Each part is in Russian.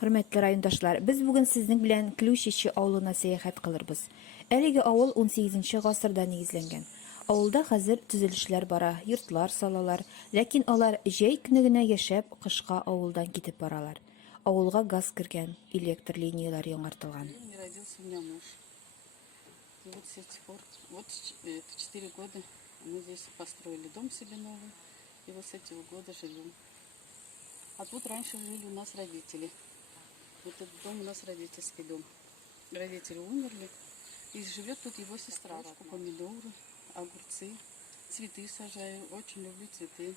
Hörmetli rayondaşlar, biz bugün sizning bilan Klüşişi avluna sayohat qilirmiz. Әлеге авыл 18 гасырда нигезләнгән. Авылда хәзер төзелешләр бара, йортлар салалар, ләкин алар җәй көне генә яшәп, кышка авылдан китеп баралар. Авылга газ кергән, электр линияләр яңартылган. Родился у меня муж. И вот с тех пор, вот 4 года мы здесь построили дом себе новый. И вот с этого года живем. А тут раньше жили у нас родители. Вот этот дом у нас родительский дом. Родители умерли. И живет тут его сестра. Помидоры, огурцы, цветы сажаю. Очень люблю цветы.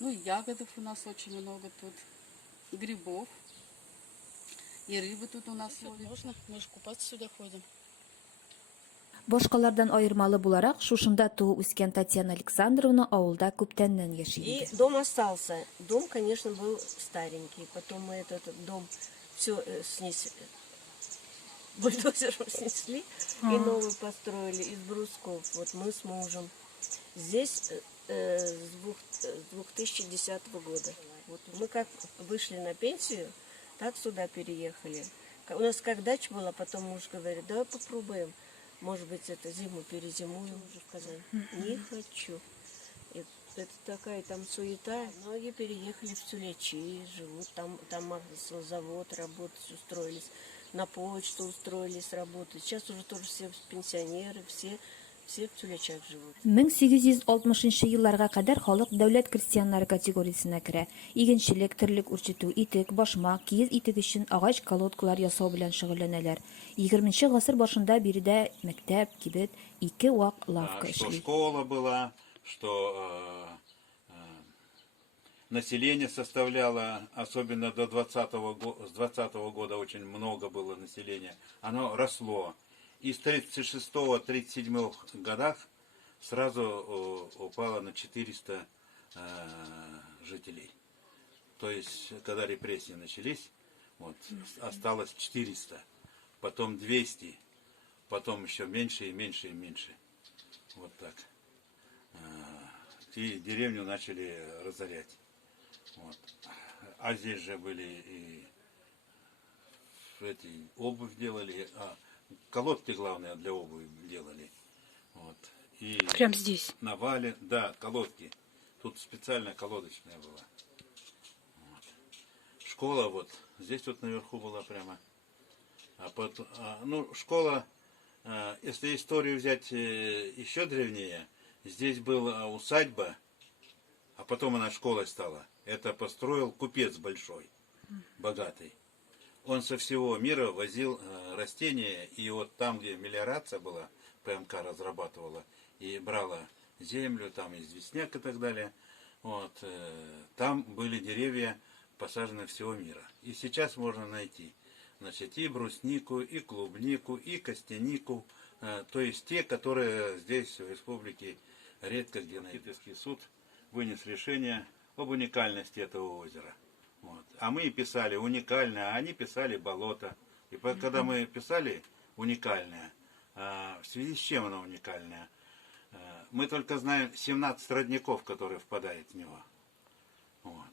Ну и ягодов у нас очень много тут. Грибов. И рыбы тут у нас ловят. Можно, мы же купаться сюда ходим. Башкалардан айырмалы буларак, шушында туып үскән Татьяна Александровна авылда күптәннән яши И иде. дом остался. Дом, конечно, был старенький. Потом мы этот дом все снесли, бульдозером снесли и новый построили из брусков. Вот мы с мужем. Здесь с 2010 года. Вот мы как вышли на пенсию, так сюда переехали. У нас как дача была, потом муж говорит, давай попробуем. Может быть, это зиму перезимуем уже в Казань. Не хочу. И это такая там суета. Многие переехали в Сулечи, живут там завод, работать устроились, на почту устроились работать. Сейчас уже тоже все пенсионеры, все в Сулечах живут. 1860 елларга кадәр халык дәүләт крестьяннары категориясенә керә. Игенчелек, терлек үрчетү, итек, башмак, киез итек өчен агач колодкалар ясау белән шөгыльләнәләр. 20 гасыр башында биредә мәктәп, кибет, 2 вак лавка Что эшли. школа была, что население составляло, особенно до 20-го года очень много было населения. Оно росло. И с 36-37 годах сразу упало на 400 жителей. То есть, когда репрессии начались, вот, осталось 400, потом 200, потом еще меньше и меньше и меньше. Вот так. И деревню начали разорять. Вот. А здесь же были и обувь делали, колодки, главное, для обуви делали. Вот. И Прям здесь. на вале, да, колодки. Тут специальная колодочная была. Вот. Школа вот здесь вот наверху была прямо. Школа, если историю взять еще древнее, здесь была усадьба, а потом она школой стала. Это построил купец большой, богатый. Он со всего мира возил растения, и вот там, где мелиорация была, ПМК разрабатывала, и брала землю, там известняк и так далее, вот, там были деревья, посажены всего мира. И сейчас можно найти, значит, и бруснику, и клубнику, и костянику, то есть те, которые здесь в республике редко где найти. Суд вынес решение об уникальности этого озера. Вот. А мы писали уникальное, а они писали болото. И когда мы писали уникальное, в связи с чем оно уникальное, мы только знаем 17 родников, которые впадают в него. Вот.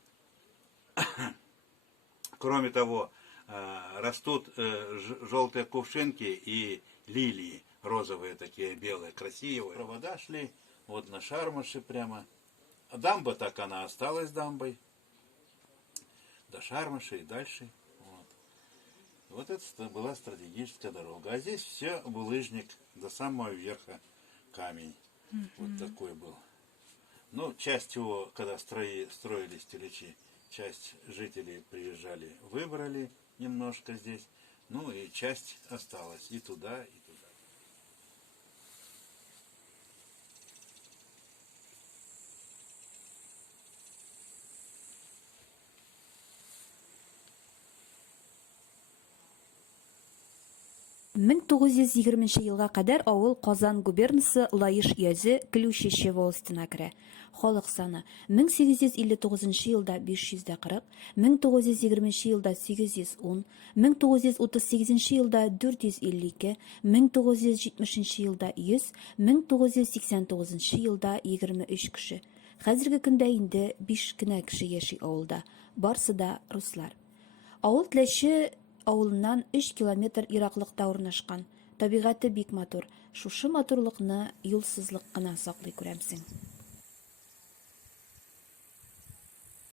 Кроме того, растут желтые кувшинки и лилии, розовые такие, белые, красивые. Провода шли вот на Шармаши прямо. А дамба так она осталась дамбой. До Шармаша и дальше. Вот это была стратегическая дорога. А здесь все булыжник, до самого верха камень. Вот такой был. Ну, часть его, когда строились телечи, часть жителей приезжали, выбрали немножко здесь. Ну и часть осталась и туда, и туда. Мең 1920 елга кадәр авыл Казан губернасы Лаиш өязе Клющище волостена керә. Халык саны 1859 елда 540, 1920 елда 810, 1938 елда 452, 1970 елда 100, 1989 елда 23 кеше. Хәзерге көндә инде 5 кенә кеше яши авылда. Барсы да руслар. Авыл Теләче авылыннан 3 километр ераклыкта урнашкан. Табигате бик матур. Шушы матурлыкны юлсызлык кына саклый, күрәмсең.